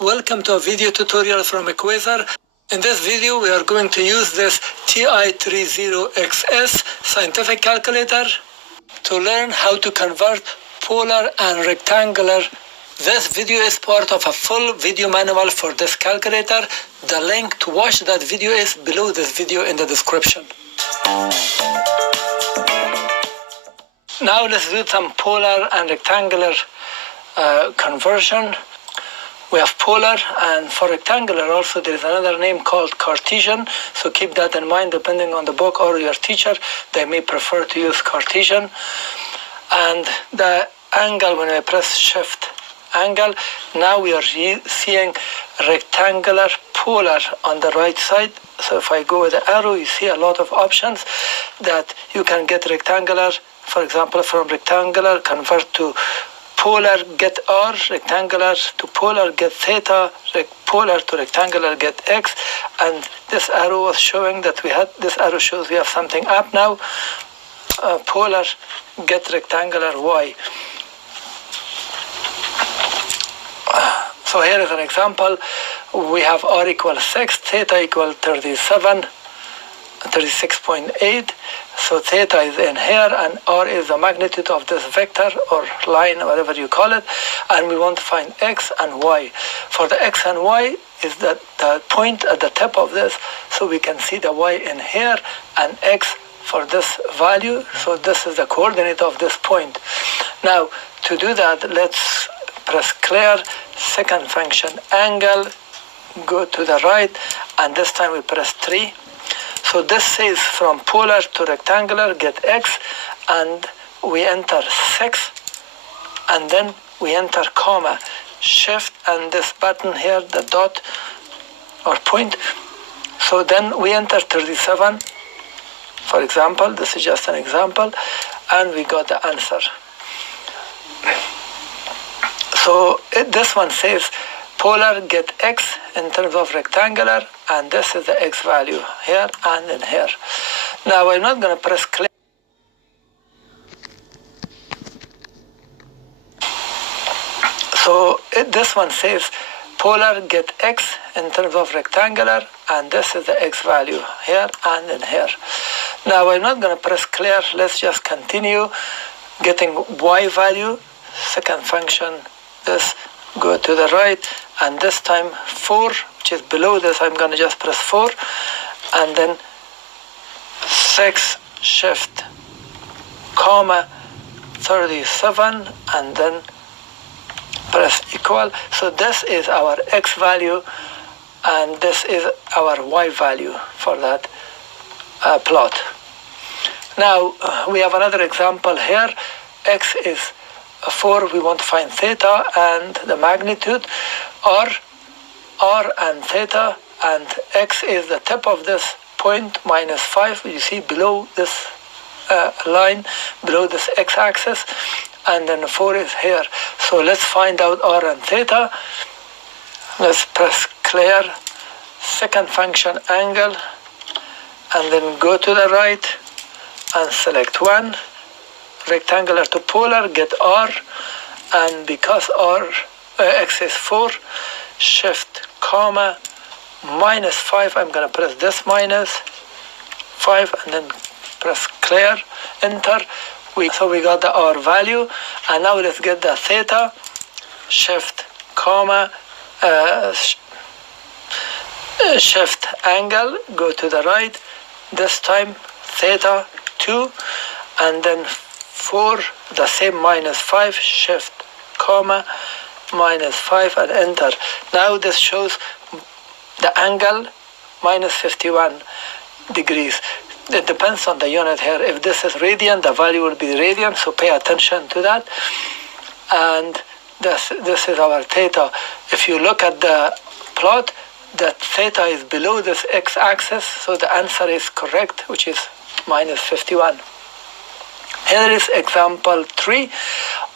Welcome to a video tutorial from Equator. In this video we are going to use this TI-30XS scientific calculator to learn how to convert polar and rectangular. This video is part of a full video manual for this calculator. The link to watch that video is below this video in the description. Now let's do some polar and rectangular conversion. We have polar, and for rectangular also there is another name called Cartesian, so keep that in mind. Depending on the book or your teacher, they may prefer to use Cartesian. And the angle, when I press shift angle, now we are seeing rectangular polar on the right side. So if I go with the arrow, you see a lot of options that you can get rectangular. For example, from rectangular convert to polar, get R, rectangular to polar, get theta, polar to rectangular, get X. And this arrow was showing that this arrow shows we have something up now. Polar, get rectangular Y. So here is an example. We have R equals 6, theta equals 36.8. So theta is in here, and R is the magnitude of this vector or line, whatever you call it. And we want to find X and Y. For the X and Y is the point at the tip of this. So we can see the Y in here and X for this value. So this is the coordinate of this point. Now, to do that, let's press clear, second function angle, go to the right, and this time we press 3. So this says from polar to rectangular, get X, and we enter 6, and then we enter comma, shift, and this button here, the dot or point. So then we enter 37, for example. This is just an example, and we got the answer. So this one says polar get X in terms of rectangular, and this is the X value here and in here. Now I'm not going to press clear. So this one says polar get X in terms of rectangular, and this is the X value here and in here. Now I'm not going to press clear. Let's just continue getting Y value, second function, this, go to the right, and this time 4, which is below this, I'm going to just press 4, and then 6, shift, comma, 37, and then press equal. So this is our X value, and this is our Y value for that plot. Now we have another example here. X is 4, we want to find theta and the magnitude. R and theta, and X is the tip of this point, minus 5, you see below this line, below this x-axis, and then 4 is here. So let's find out R and theta. Let's press clear, second function angle, and then go to the right and select 1, rectangular to polar, get R, and because X is 4, shift, comma, minus 5, I'm going to press this minus 5, and then press clear, enter. So we got the R value, and now let's get the theta, shift, comma, shift angle, go to the right, this time theta 2, and then 4, the same minus 5, shift, comma, minus 5, and enter. Now this shows the angle minus 51 degrees. It depends on the unit here. If this is radian, the value will be radian, so pay attention to that. And this is our theta. If you look at the plot, that theta is below this x-axis, so the answer is correct, which is minus 51. Here is example 3.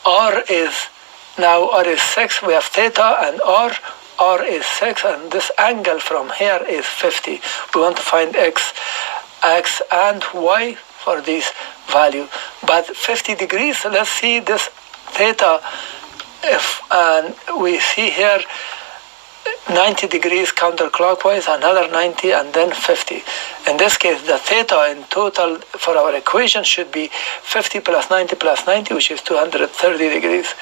R is 6. We have theta and R. R is 6, and this angle from here is 50. We want to find X and Y for this value. But 50 degrees, let's see this theta. And we see here 90 degrees counterclockwise, another 90, and then 50. In this case, the theta in total for our equation should be 50 plus 90 plus 90, which is 230 degrees.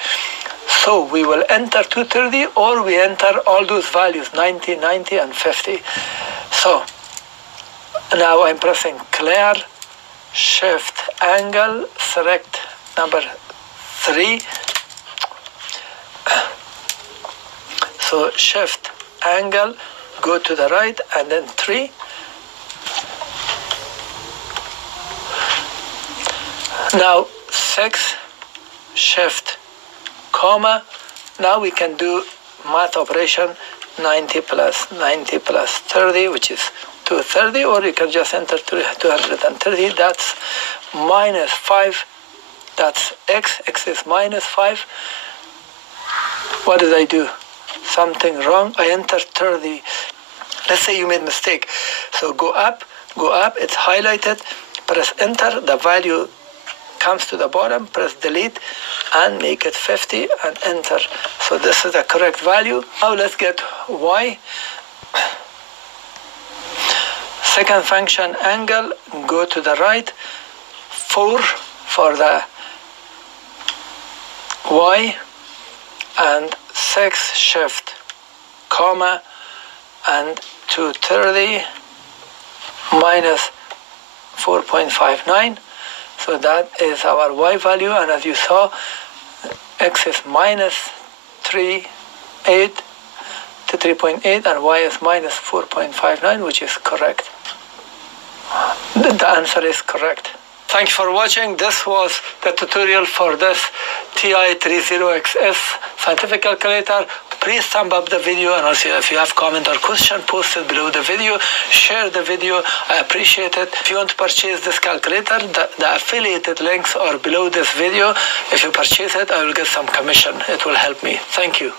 So we will enter 230, or we enter all those values, 90, 90, and 50. So now I'm pressing clear, shift angle, select number 3. So shift angle, go to the right, and then 3. Now 6, shift comma. Now we can do math operation, 90 plus 90 plus 30, which is 230, or you can just enter 230. That's minus 5. That's x. X is minus 5. What did I do? Something wrong. I entered 30. Let's say you made a mistake. So go up, it's highlighted, press enter, the value comes to the bottom, press delete, and make it 50, and enter. So this is the correct value. Now let's get y. Second function, angle, go to the right, 4 for the y, and 6, shift comma, and 230 minus 4.59. So that is our y value, and as you saw, x is minus 3.8 to 3.8, and y is minus 4.59, which is correct. The answer is correct. Thank you for watching. This was the tutorial for this TI-30XS scientific calculator. Please thumb up the video, and also if you have comment or question, post it below the video. Share the video. I appreciate it. If you want to purchase this calculator, the affiliated links are below this video. If you purchase it, I will get some commission. It will help me. Thank you.